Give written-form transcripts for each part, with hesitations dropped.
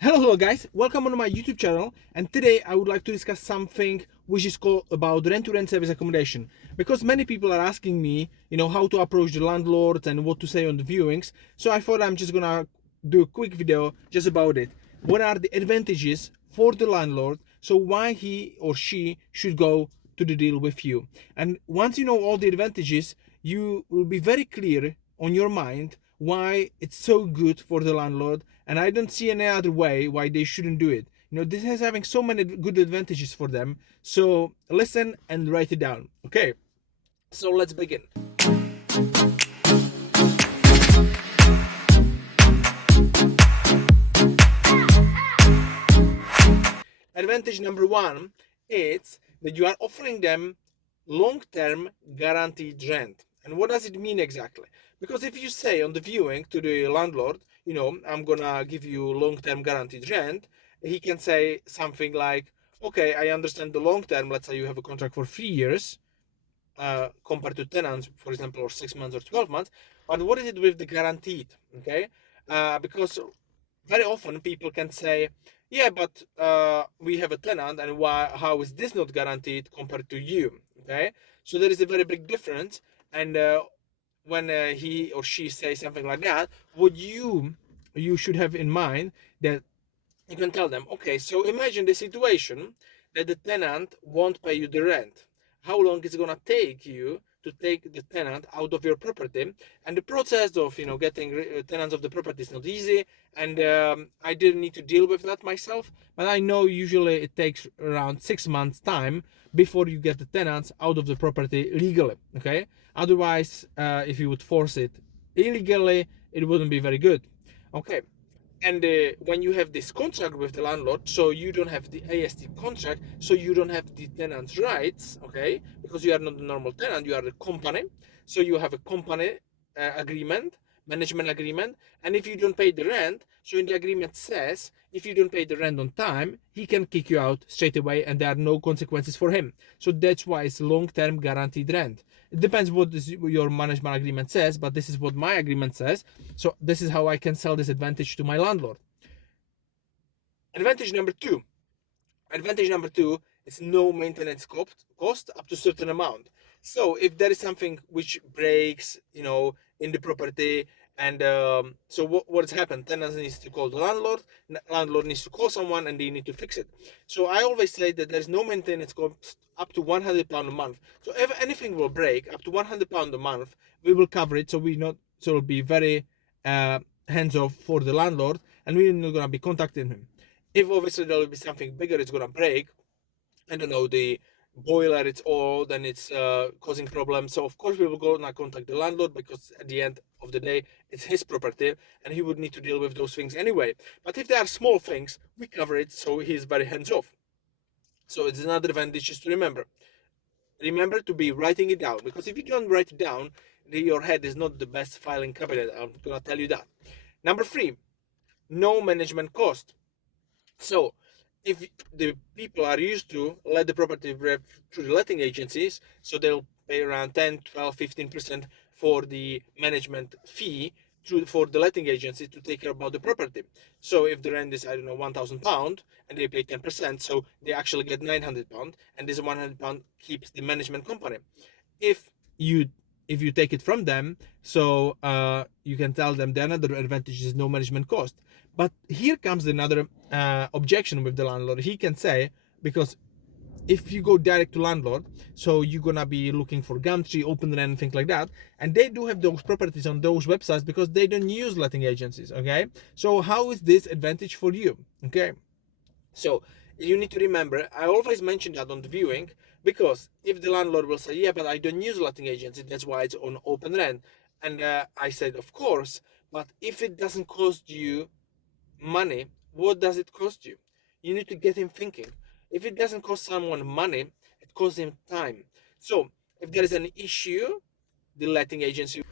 Hello guys, welcome on my YouTube channel, and today I would like to discuss something which is called about rent-to-rent service accommodation, because many people are asking me, how to approach the landlords and what to say on the viewings. So I thought I'm just gonna do a quick video just about it. What are the advantages for the landlord, so why he or she should go to the deal with you. And once you know all the advantages, you will be very clear on your mind why it's so good for the landlord, and I don't see any other way why they shouldn't do it. This is having so many good advantages for them. So listen and write it down. Okay, so let's begin. Advantage number one is that you are offering them long-term guaranteed rent. And what does it mean exactly? Because if you say on the viewing to the landlord, I'm gonna give you long-term guaranteed rent, he can say something like, okay, I understand the long-term, let's say you have a contract for 3 years, compared to tenants, for example, or 6 months or 12 months, but what is it with the guaranteed? Okay, because very often people can say, yeah, but we have a tenant, and how is this not guaranteed compared to you? Okay, so there is a very big difference. And when he or she says something like that, what you should have in mind, that you can tell them, okay, so imagine the situation that the tenant won't pay you the rent. How long is it gonna take you to take the tenant out of your property? And the process of getting tenants of the property is not easy, and I didn't need to deal with that myself. But I know usually it takes around 6 months time before you get the tenants out of the property legally. Okay, otherwise, if you would force it illegally, it wouldn't be very good. Okay, and when you have this contract with the landlord, so you don't have the AST contract, so you don't have the tenant's rights, okay? Because you are not a normal tenant, you are a company. So you have a company agreement, management agreement. And if you don't pay the rent, so in the agreement says, if you don't pay the rent on time, he can kick you out straight away and there are no consequences for him. So that's why it's long-term guaranteed rent. It depends what your management agreement says, but this is what my agreement says. So this is how I can sell this advantage to my landlord. Advantage number two. Advantage number two is no maintenance cost up to a certain amount. So if there is something which breaks, in the property, and so what's happened? Tenant needs to call the landlord needs to call someone, and they need to fix it. So I always say that there's no maintenance cost up to £100 a month. So if anything will break up to £100 a month, we will cover it. So it'll be very hands off for the landlord, and we're not gonna be contacting him. If obviously there will be something bigger, it's gonna break. I don't know, the boiler, it's old and it's causing problems. So of course we will go and contact the landlord, because at the end of the day, it's his property and he would need to deal with those things anyway. But if there are small things, we cover it, so he's very hands off. So it's another advantage just to remember. Remember to be writing it down, because if you don't write it down, your head is not the best filing cabinet. I'm gonna tell you that. Number three, no management cost. So if the people are used to let the property rep through the letting agencies, so they'll pay around 10, 12, 15% for the management fee for the letting agency to take care about the property. So if the rent is, I don't know, £1,000 and they pay 10%, so they actually get £900, and this £100 keeps the management company. If you take it from them, so you can tell them the another advantage is no management cost. But here comes another objection with the landlord. He can say, because if you go direct to landlord, so you're gonna be looking for Gumtree, OpenRent, and things like that, and they do have those properties on those websites because they don't use letting agencies. Okay, so how is this advantage for you? Okay, so you need to remember, I always mention that on the viewing, because if the landlord will say, yeah, but I don't use letting agency, that's why it's on OpenRent, and I said, of course, but if it doesn't cost you money, what does it cost you? You need to get him thinking. If it doesn't cost someone money, it costs him time. So if there is an issue, the letting agency.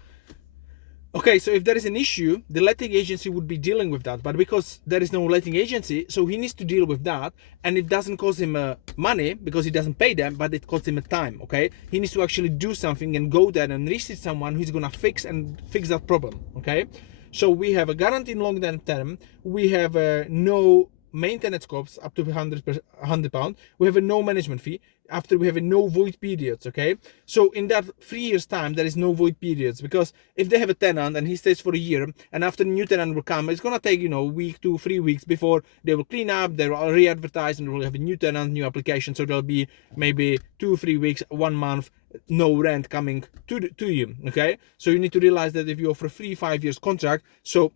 Okay, so if there is an issue, the letting agency would be dealing with that. But because there is no letting agency, so he needs to deal with that, and it doesn't cost him money because he doesn't pay them, but it costs him time. Okay, he needs to actually do something and go there and receive someone who's gonna fix that problem. Okay, So we have a guaranteed long term. We have no maintenance costs up to £100. We have a no management fee. After we have a no void periods, okay? So in that 3 years time, there is no void periods, because if they have a tenant and he stays for a year, and after the new tenant will come, it's gonna take, a week to 3 weeks before they will clean up, they will re-advertise, and we'll have a new tenant, new application. So there'll be maybe 2-3 weeks, 1 month, no rent coming to you, okay? So you need to realize that if you offer 3-5 years contract, so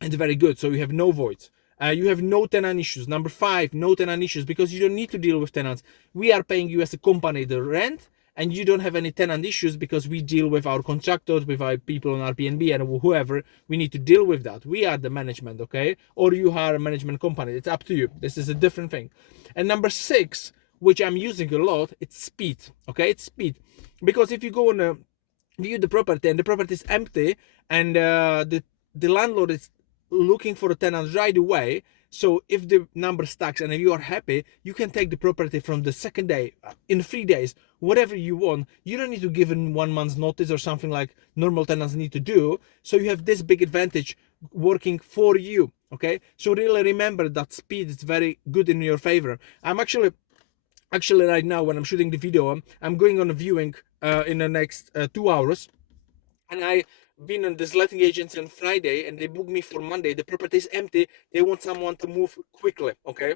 it's very good. So you have no voids. You have no tenant issues. Number 5, no tenant issues, because you don't need to deal with tenants. We are paying you as a company the rent, and you don't have any tenant issues because we deal with our contractors, with our people on Airbnb and whoever. We need to deal with that. We are the management, okay? Or you are a management company. It's up to you. This is a different thing. And number 6, which I'm using a lot, it's speed, okay? It's speed. Because if you go and view the property and the property is empty, and the landlord is looking for a tenant right away, so if the number stacks and if you are happy, you can take the property from the second day, in 3 days, whatever you want. You don't need to give in 1 month's notice or something like normal tenants need to do. So you have this big advantage working for you, okay? So really remember that speed is very good in your favor. I'm actually right now, when I'm shooting the video, I'm going on a viewing in the next 2 hours, and I been on this letting agency on Friday, and they booked me for Monday. The property is empty. They want someone to move quickly, okay?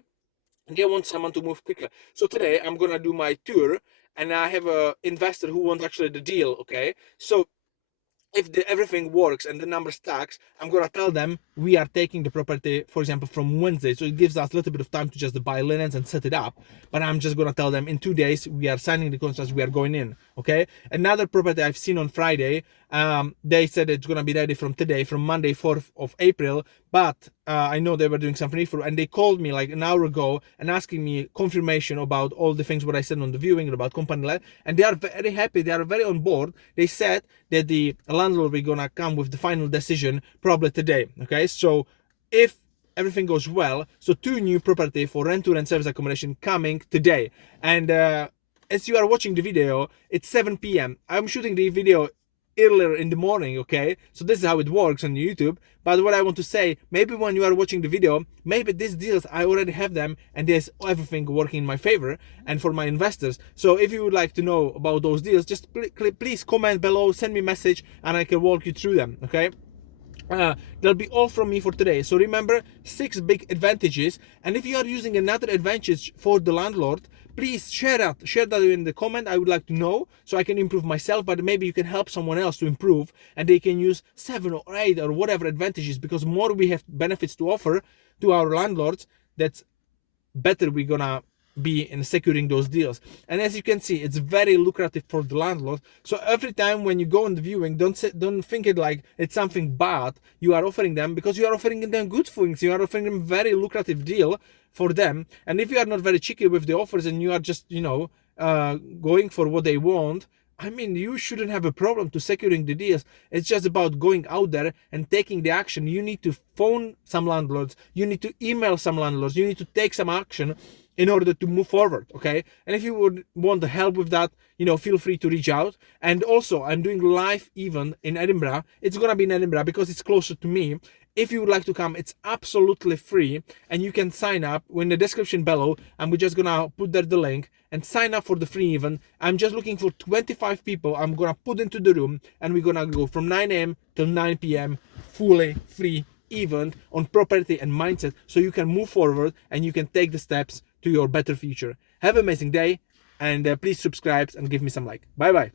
They want someone to move quickly. So today I'm gonna do my tour, and I have a investor who wants actually the deal, okay? So if everything works and the number stacks, I'm gonna tell them we are taking the property, for example, from Wednesday. So it gives us a little bit of time to just buy linens and set it up. But I'm just gonna tell them in 2 days we are signing the contracts, we are going in. Okay. Another property I've seen on Friday, they said it's gonna be ready from today, from Monday, 4th of April. But I know they were doing some refurb, and they called me like an hour ago and asking me confirmation about all the things what I said on the viewing about company land, and they are very happy. They are very on board. They said that the landlord will gonna come with the final decision probably today. Okay, so if everything goes well, so 2 new property for rent-to-rent service accommodation coming today. And as you are watching the video, it's 7 p.m. I'm shooting the video earlier in the morning, okay? So this is how it works on YouTube. But what I want to say, maybe when you are watching the video, maybe these deals, I already have them, and there's everything working in my favor and for my investors. So if you would like to know about those deals, just please comment below, send me a message, and I can walk you through them, okay? That'll be all from me for today. So remember, 6 big advantages, and if you are using another advantage for the landlord, please share that in the comment. I would like to know, so I can improve myself, but maybe you can help someone else to improve, and they can use 7 or 8 or whatever advantages, because more we have benefits to offer to our landlords, that's better we're gonna be in securing those deals. And as you can see, it's very lucrative for the landlord. So every time when you go on the viewing, don't think it like it's something bad you are offering them, because you are offering them good things. You are offering them very lucrative deal for them. And if you are not very cheeky with the offers, and you are just going for what they want, I mean, you shouldn't have a problem to securing the deals. It's just about going out there and taking the action. You need to phone some landlords, you need to email some landlords, you need to take some action in order to move forward, okay? And if you would want the help with that, feel free to reach out. And also, I'm doing live event in Edinburgh. It's gonna be in Edinburgh because it's closer to me. If you would like to come, it's absolutely free, and you can sign up in the description below. I'm just gonna put there the link and sign up for the free event. I'm just looking for 25 people. I'm gonna put into the room, and we're gonna go from 9 a.m. till 9 p.m. fully free event on property and mindset, so you can move forward and you can take the steps to your better future. Have an amazing day, and please subscribe and give me some like. Bye bye.